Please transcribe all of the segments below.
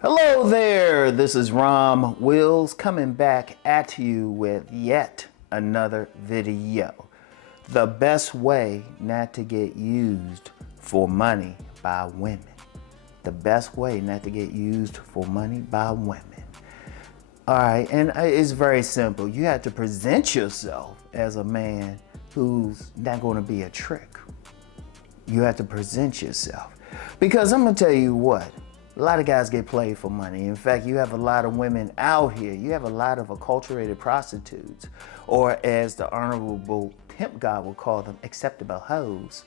Hello there, this is Rom Wills coming back at you with yet another video. The best way not to get used for money by women. The best way not to get used for money by women. All right, and it's very simple. You have to present yourself as a man who's not going to be a trick. You have to present yourself. Because I'm going to tell you what, a lot of guys get played for money. In fact, you have a lot of women out here. You have a lot of acculturated prostitutes, or as the Honorable Pimp God will call them, acceptable hoes,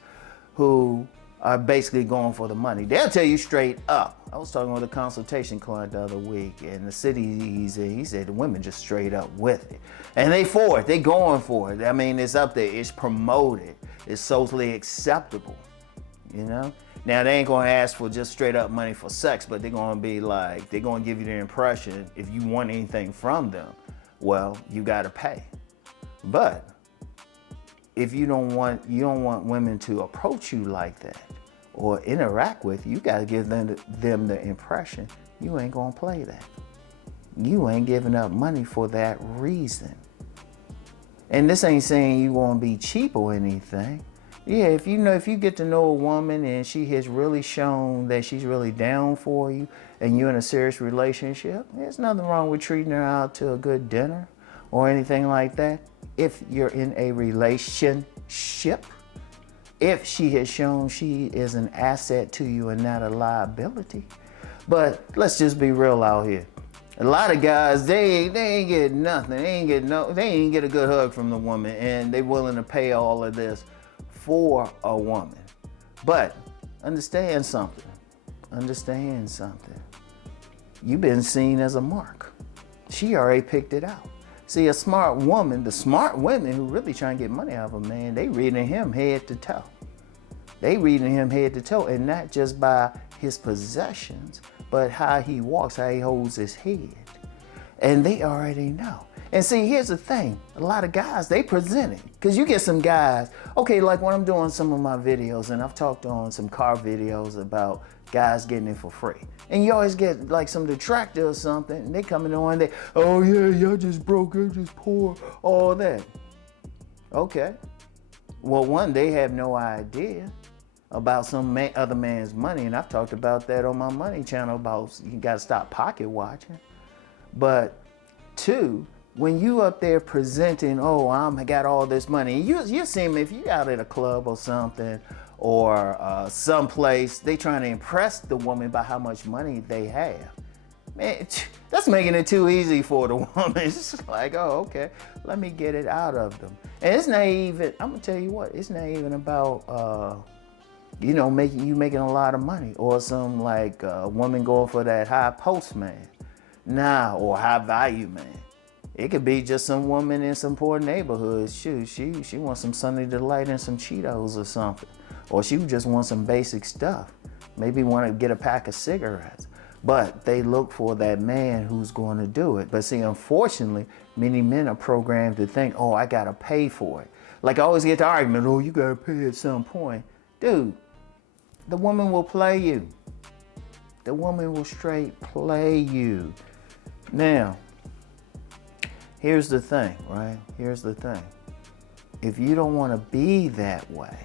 who are basically going for the money. They'll tell you straight up. I was talking with a consultation client the other week, and the city he's in, he said the women just straight up with it. And they for it, they going for it. I mean, it's up there, it's promoted, it's socially acceptable, you know? Now, they ain't gonna ask for just straight up money for sex, but they're gonna be like, they're gonna give you the impression if you want anything from them, well, you gotta pay. But if you don't want women to approach you like that or interact with you, you gotta give them the impression you ain't gonna play that. You ain't giving up money for that reason. And this ain't saying you wanna be cheap or anything. Yeah, if you get to know a woman and she has really shown that she's really down for you and you're in a serious relationship, there's nothing wrong with treating her out to a good dinner or anything like that. If you're in a relationship, if she has shown she is an asset to you and not a liability. But let's just be real out here. A lot of guys, they ain't get nothing. They ain't get a good hug from the woman, and they willing to pay all of this for a woman. But understand something. You've been seen as a mark. She already picked it out. See, a smart woman, the smart women who really trying to get money out of a man, they reading him head to toe. And not just by his possessions, but how he walks, how he holds his head. And they already know. And see, here's the thing. A lot of guys, they present it. Because you get some guys, okay, like when I'm doing some of my videos, and I've talked on some car videos about guys getting it for free. And you always get like some detractor or something, and they coming on, they, oh yeah, y'all just broke, you're just poor, all that. Okay. Well, one, they have no idea about some other man's money, and I've talked about that on my money channel about you gotta stop pocket watching. But two, when you up there presenting, oh, I got all this money, you see me if you out at a club or something, or someplace, they trying to impress the woman by how much money they have. Man, that's making it too easy for the woman. It's just like, oh, okay, let me get it out of them. And it's not even, I'm gonna tell you what, it's not even about, making a lot of money, or some like woman going for that high post man, or high value man. It could be just some woman in some poor neighborhood. Shoot, she wants some Sunday Delight and some Cheetos or something. Or she just wants some basic stuff. Maybe want to get a pack of cigarettes. But they look for that man who's going to do it. But see, unfortunately, many men are programmed to think, oh, I got to pay for it. Like I always get the argument, oh, you got to pay at some point. Dude, the woman will play you. The woman will straight play you. Now, here's the thing, right? If you don't want to be that way,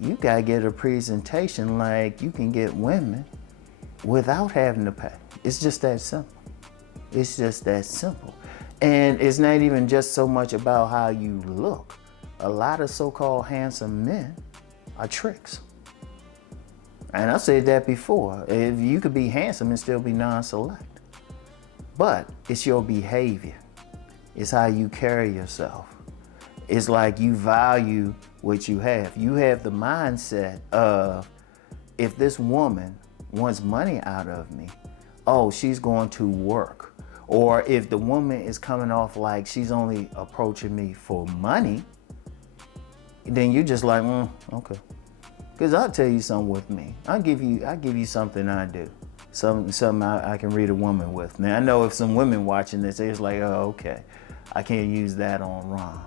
you gotta get a presentation like you can get women without having to pay. It's just that simple. And it's not even just so much about how you look. A lot of so-called handsome men are tricks. And I said that before. If you could be handsome and still be non-select. But it's your behavior. It's how you carry yourself. It's like you value what you have. You have the mindset of, if this woman wants money out of me, oh, she's going to work. Or if the woman is coming off like she's only approaching me for money, then you're just like, okay. Because I'll tell you something with me. I'll give you something I do. something I can read a woman with. Now I know if some women watching this, they're just like, oh, okay, I can't use that on Rom.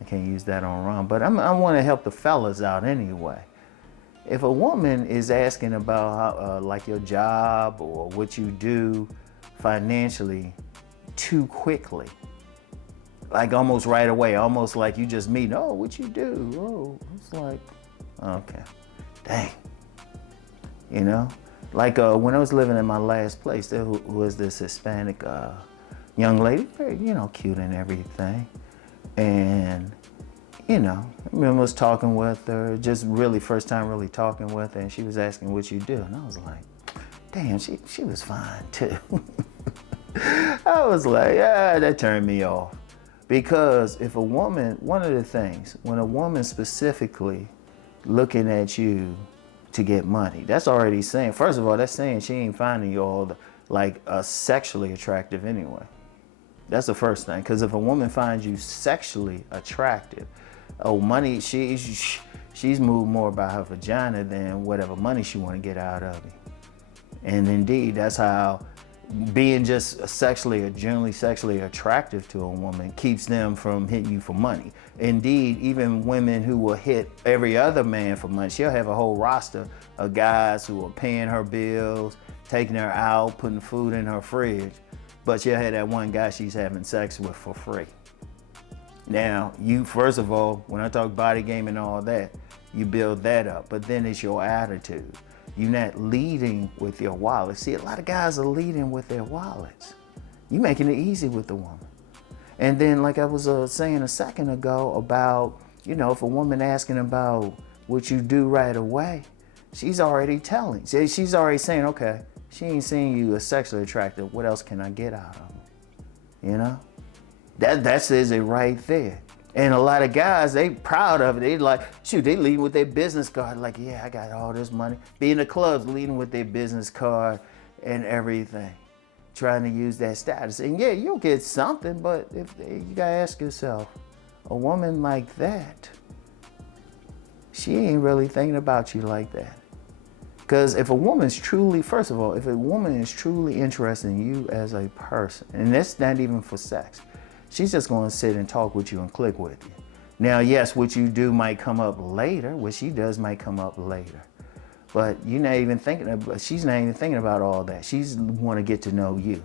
I can't use that on Rom. But I want to help the fellas out anyway. If a woman is asking about how, like your job or what you do financially too quickly, like almost right away, almost like you just meet, oh, what you do? Oh, it's like, okay, dang. You know, like when I was living in my last place, there was this Hispanic young lady, very, cute and everything. And I remember I was talking with her, just really first time really talking with her, and she was asking what you do. And I was like, damn, she was fine too. I was like, that turned me off. Because if a woman, one of the things, when a woman specifically looking at you to get money, that's already saying, first of all, that's saying she ain't finding you all sexually attractive anyway. That's the first thing. Because if a woman finds you sexually attractive, money, she's moved more by her vagina than whatever money she want to get out of you. And indeed, that's how being just generally sexually attractive to a woman keeps them from hitting you for money. Indeed, even women who will hit every other man for money, she'll have a whole roster of guys who are paying her bills, taking her out, putting food in her fridge, but she'll have that one guy she's having sex with for free. Now, you, first of all, when I talk body game and all that, you build that up, but then it's your attitude. You're not leading with your wallet. See, a lot of guys are leading with their wallets. You're making it easy with the woman. And then, like I was saying a second ago about, if a woman asking about what you do right away, she's already telling. She's already saying, okay, she ain't seeing you as sexually attractive. What else can I get out of her? That says it right there. And a lot of guys, they proud of it. They like, shoot, they leading with their business card. Like, yeah, I got all this money. Be in the clubs leading with their business card and everything. Trying to use that status. And yeah, you'll get something, but you gotta ask yourself, a woman like that, she ain't really thinking about you like that. Because if a woman's truly, first of all, if a woman is truly interested in you as a person, and that's not even for sex, she's just going to sit and talk with you and click with you. Now, yes, what you do might come up later. What she does might come up later. But you're not even she's not even thinking about all that. She's want to get to know you.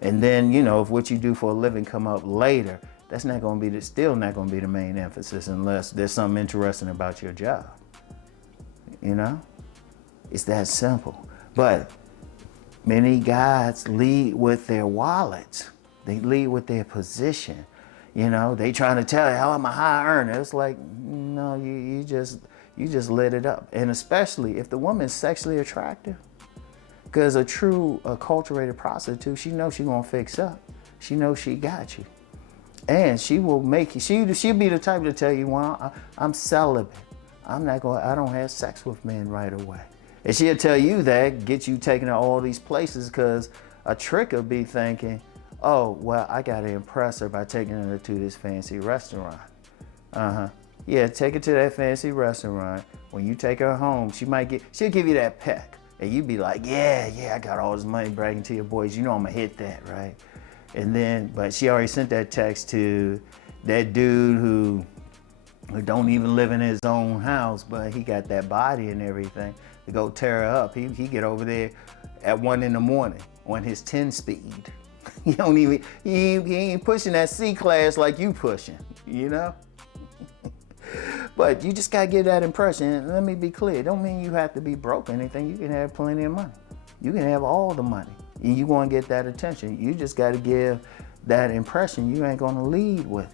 And then, if what you do for a living come up later, that's not going to be still not going to be the main emphasis unless there's something interesting about your job. It's that simple. But many guys lead with their wallets. They lead with their position. They trying to tell you, oh, I'm a high earner. It's like, no, you just lit it up. And especially if the woman's sexually attractive, because a true acculturated prostitute, she knows she's gonna fix up. She knows she got you. And she will make you, she'll be the type to tell you, well, I'm celibate. I don't have sex with men right away. And she'll tell you that, get you taken to all these places, because a trick will be thinking, oh, well, I gotta impress her by taking her to this fancy restaurant. Yeah, take her to that fancy restaurant. When you take her home, she'll give you that peck. And you be like, yeah, I got all this money, bragging to your boys. I'm gonna hit that, right? And then, but she already sent that text to that dude who don't even live in his own house, but he got that body and everything to go tear her up. He get over there at 1 a.m. on his 10 speed. He ain't pushing that C class like you pushing, But you just gotta get that impression. And let me be clear, it don't mean you have to be broke or anything. You can have plenty of money. You can have all the money. And you gonna get that attention. You just gotta give that impression. You ain't gonna lead with it.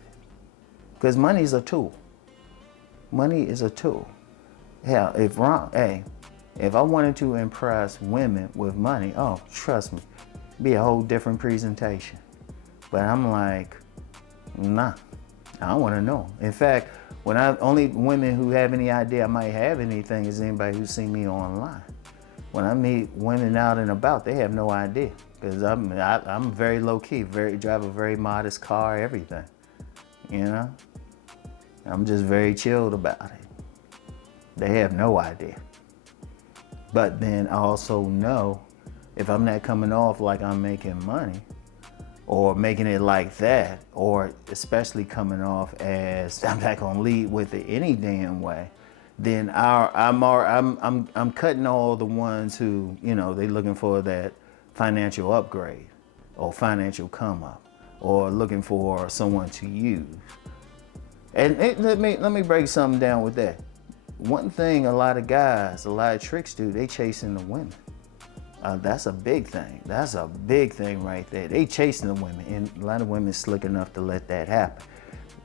Because money is a tool. Money is a tool. Hell, if I wanted to impress women with money, oh, trust me, be a whole different presentation. But I'm like, nah, I don't want to know. In fact, only women who have any idea I might have anything is anybody who's seen me online. When I meet women out and about, they have no idea, because I'm very low key, drive a very modest car, everything. I'm just very chilled about it. They have no idea. But then I also know If I'm not coming off like I'm making money, or making it like that, or especially coming off as I'm not gonna lead with it any damn way, then I'm cutting all the ones who, you know, they looking for that financial upgrade or financial come up or looking for someone to use. And let me break something down with that. One thing a lot of guys, a lot of tricks do, they chasing the women. That's a big thing. That's a big thing right there. They chasing the women, and a lot of women slick enough to let that happen.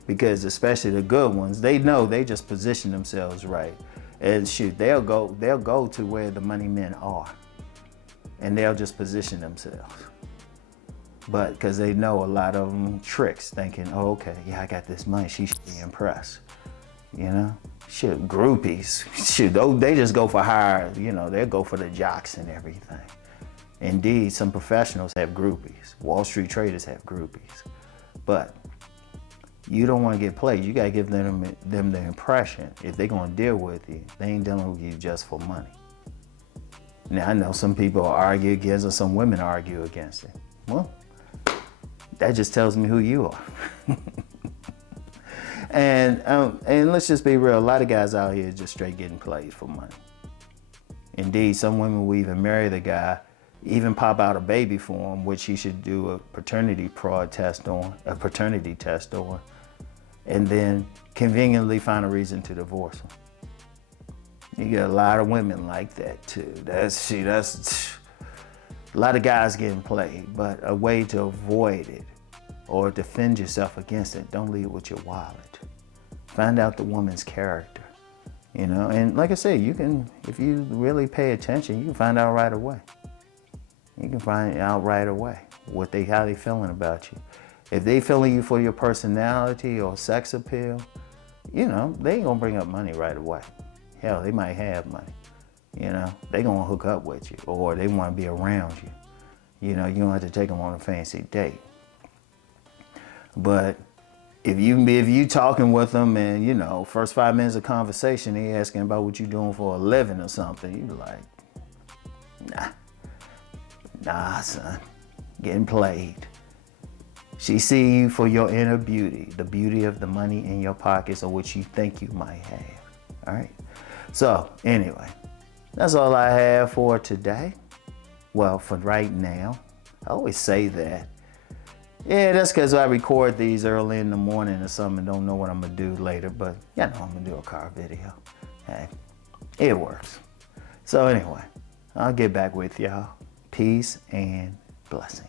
Because especially the good ones, they know they just position themselves right. And shoot, they'll go to where the money men are. And they'll just position themselves. But because they know a lot of them tricks, thinking, oh, okay, yeah, I got this money, she should be impressed. You know? Shit, groupies, shoot, they just go for hire, you know, they'll go for the jocks and everything. Indeed, some professionals have groupies. Wall Street traders have groupies. But you don't want to get played. You got to give them the impression, if they're going to deal with you, they ain't dealing with you just for money. Now, I know some people argue against, or some women argue against it. Well, that just tells me who you are. And let's just be real, a lot of guys out here just straight getting played for money. Indeed, some women will even marry the guy, even pop out a baby for him, which he should do a paternity test on, and then conveniently find a reason to divorce him. You get a lot of women like that too. That's a lot of guys getting played, but a way to avoid it or defend yourself against it, don't lead with your wallet. Find out the woman's character, you know? And like I said, you can, if you really pay attention, you can find out right away. You can find out right away how they feeling about you. If they feeling you for your personality or sex appeal, you know, they ain't gonna bring up money right away. Hell, they might have money, you know? They gonna hook up with you, or they wanna be around you. You know, you don't have to take them on a fancy date. But if you talking with them and, you know, first 5 minutes of conversation, they asking about what you doing for a living or something, you be like, nah, son, getting played. She see you for your inner beauty, the beauty of the money in your pockets or what you think you might have, all right? So anyway, that's all I have for today. Well, for right now. I always say that. Yeah, that's because I record these early in the morning or something and don't know what I'm going to do later, but yeah, I'm going to do a car video. Hey, it works. So anyway, I'll get back with y'all. Peace and blessings.